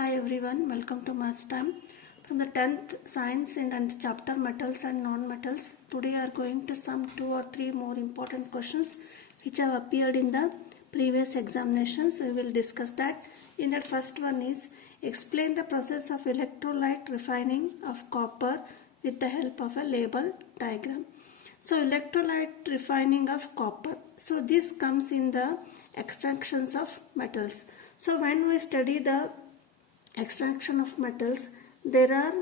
Hi everyone, welcome to Maths Time. From the 10th Science and chapter Metals and Non-Metals, today I are going to sum 2 or 3 more important questions which have appeared in the previous examinations. We will discuss that. In that first one is, explain the process of electrolyte refining of copper with the help of a label diagram. So electrolyte refining of copper. So this comes in the extractions of metals. So when we study the extraction of metals, there are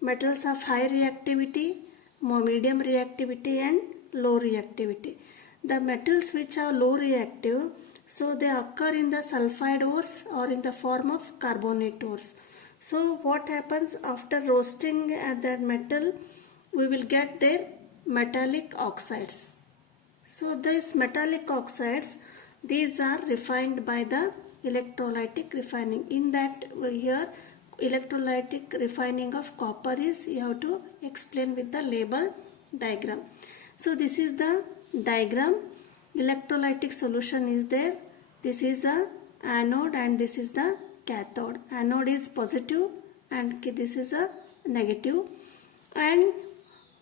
metals of high reactivity, medium reactivity and low reactivity. The metals which are low reactive, so they occur in the sulfide ores or in the form of carbonate ores. So what happens after roasting that metal, we will get their metallic oxides. So these metallic oxides, these are refined by the electrolytic refining. In that here electrolytic refining of copper is, you have to explain with the label diagram. So this is the diagram. Electrolytic solution is there. This is a anode and this is the cathode. Anode is positive and this is a negative. And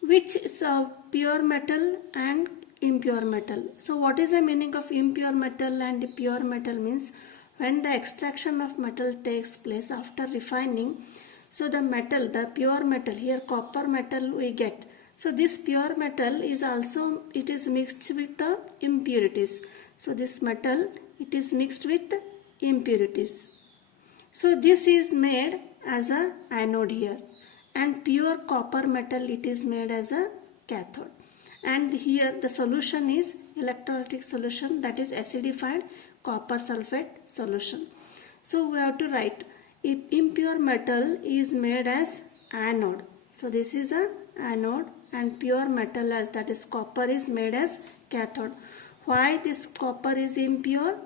which is a pure metal and impure metal. So what is the meaning of impure metal and pure metal means, when the extraction of metal takes place after refining, so the metal, the pure metal, here copper metal we get. So this pure metal is also, it is mixed with the impurities. So this metal, it is mixed with impurities. So this is made as a anode here, and pure copper metal, it is made as a cathode. And here the solution is electrolytic solution, that is acidified copper sulfate solution. So we have to write, if impure metal is made as anode. So this is a anode and pure metal, as that is copper, is made as cathode. Why this copper is impure?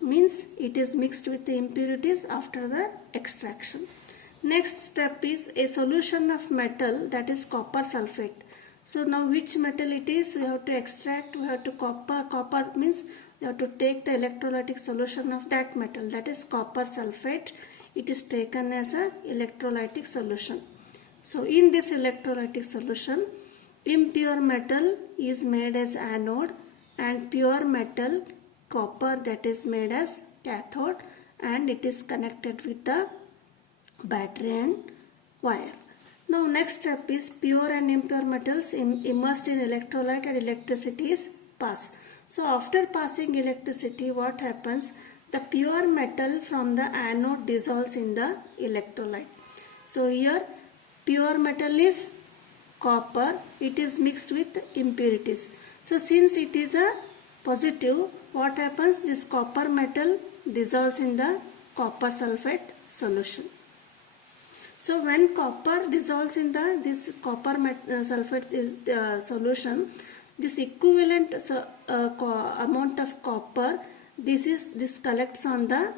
Means it is mixed with the impurities after the extraction. Next step is a solution of metal, that is copper sulfate. So now which metal it is, we have to extract, we have to copper means you have to take the electrolytic solution of that metal, that is copper sulfate. It is taken as a electrolytic solution. So in this electrolytic solution, impure metal is made as anode and pure metal copper, that is made as cathode, and it is connected with the battery and wire. Now next step is pure and impure metals immersed in electrolyte and electricity is passed. So after passing electricity, what happens? The pure metal from the anode dissolves in the electrolyte. So here pure metal is copper, it is mixed with impurities. So since it is a positive, what happens? This copper metal dissolves in the copper sulfate solution. So when copper dissolves in this copper sulfate solution, this equivalent amount of copper, this collects on the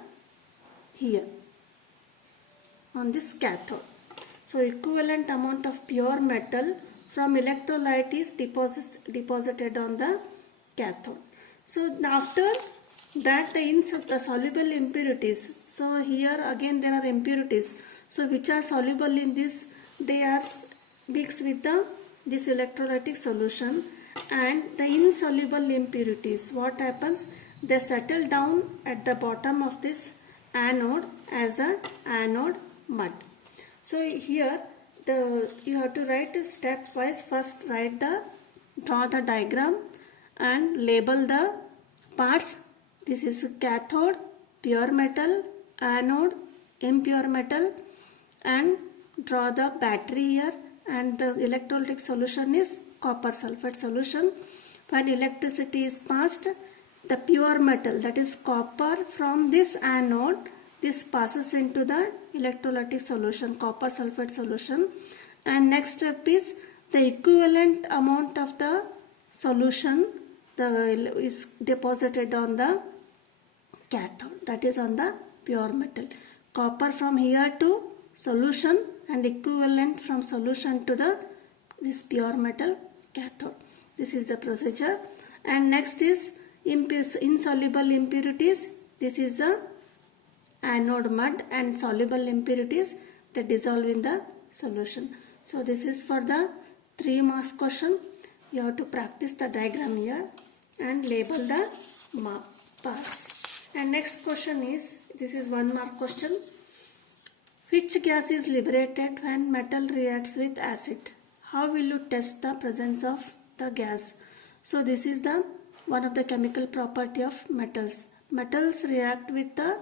here on this cathode. So equivalent amount of pure metal from electrolyte is deposited on the cathode. So after that the soluble impurities. So here again there are impurities. So which are soluble in this? They are mixed with this electrolytic solution, and the insoluble impurities, what happens? They settle down at the bottom of this anode as a anode mud. So here you have to write stepwise. First draw the diagram and label the parts. This is cathode, pure metal, anode, impure metal, and draw the battery here, and the electrolytic solution is copper sulfate solution. When electricity is passed, the pure metal, that is copper, from this anode, this passes into the electrolytic solution, copper sulfate solution. And next step is the equivalent amount of the solution is deposited on the cathode, that is on the pure metal. Copper from here to solution and equivalent from solution to this pure metal cathode. This is the procedure. And next is insoluble impurities. This is the anode mud and soluble impurities that dissolve in the solution. So this is for the 3 marks question. You have to practice the diagram here and label the parts. And next question is, this is 1 mark question. Which gas is liberated when metal reacts with acid? How will you test the presence of the gas? So this is the one of the chemical property of metals. Metals react with the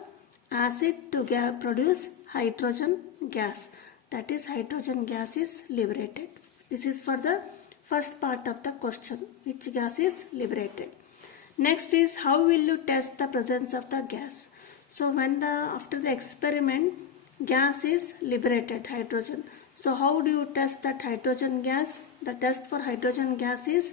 acid to produce hydrogen gas. That is, hydrogen gas is liberated. This is for the first part of the question. Which gas is liberated? Next is, how will you test the presence of the gas? So when after the experiment, gas is liberated, hydrogen. So how do you test that hydrogen gas? The test for hydrogen gas is,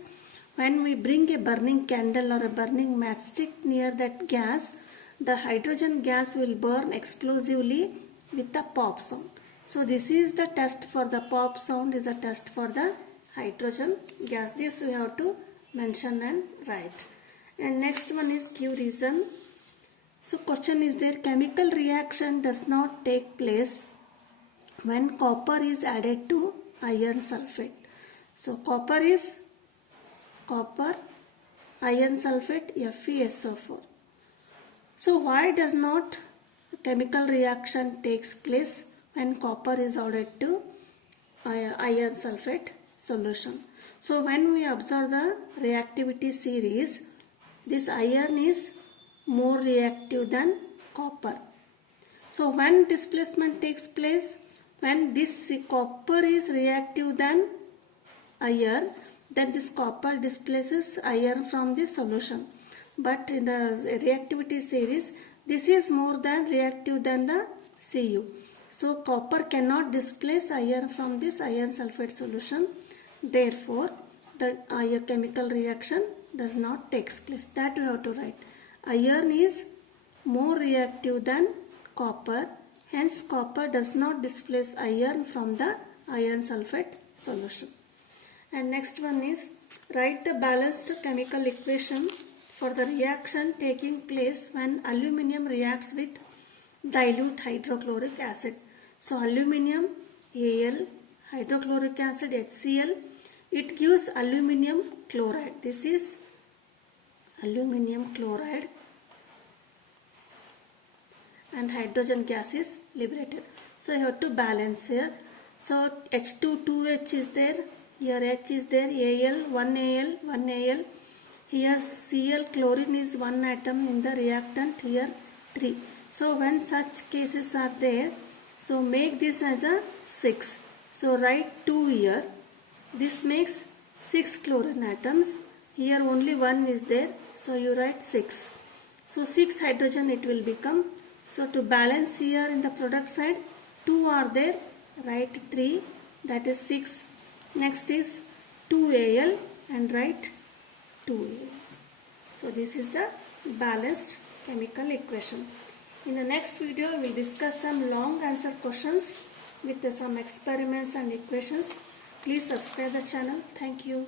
when we bring a burning candle or a burning matchstick near that gas, the hydrogen gas will burn explosively with the pop sound. So this is the test for the pop sound, is a test for the hydrogen gas. This we have to mention and write. And next one is give reason. So question is there, chemical reaction does not take place when copper is added to iron sulfate. So copper is iron sulfate, FeSO4. So why does not chemical reaction takes place when copper is added to iron sulfate solution? So when we observe the reactivity series, this iron is more reactive than copper. So when displacement takes place, when this copper is reactive than iron, then this copper displaces iron from this solution. But in the reactivity series, this is more than reactive than the Cu. So copper cannot displace iron from this iron sulfate solution. Therefore, the chemical reaction does not take place. That we have to write. Iron is more reactive than copper. Hence, copper does not displace iron from the iron sulfate solution. And next one is, write the balanced chemical equation for the reaction taking place when aluminium reacts with dilute hydrochloric acid. So aluminium, Al, hydrochloric acid, HCl, it gives aluminium chloride. This is aluminium chloride and hydrogen gas is liberated. So you have to balance here. So H2, 2H is there. Here H is there, Al, 1Al, 1Al. Here Cl, chlorine is 1 atom in the reactant, here 3. So when such cases are there, so make this as a 6. So write 2 here. This makes 6 chlorine atoms. Here only 1 is there, so you write 6. So 6 hydrogen it will become. So to balance here in the product side, 2 are there, write 3, that is 6. Next is 2Al and write 2Al. So this is the balanced chemical equation. In the next video, we will discuss some long answer questions with some experiments and equations. Please subscribe the channel. Thank you.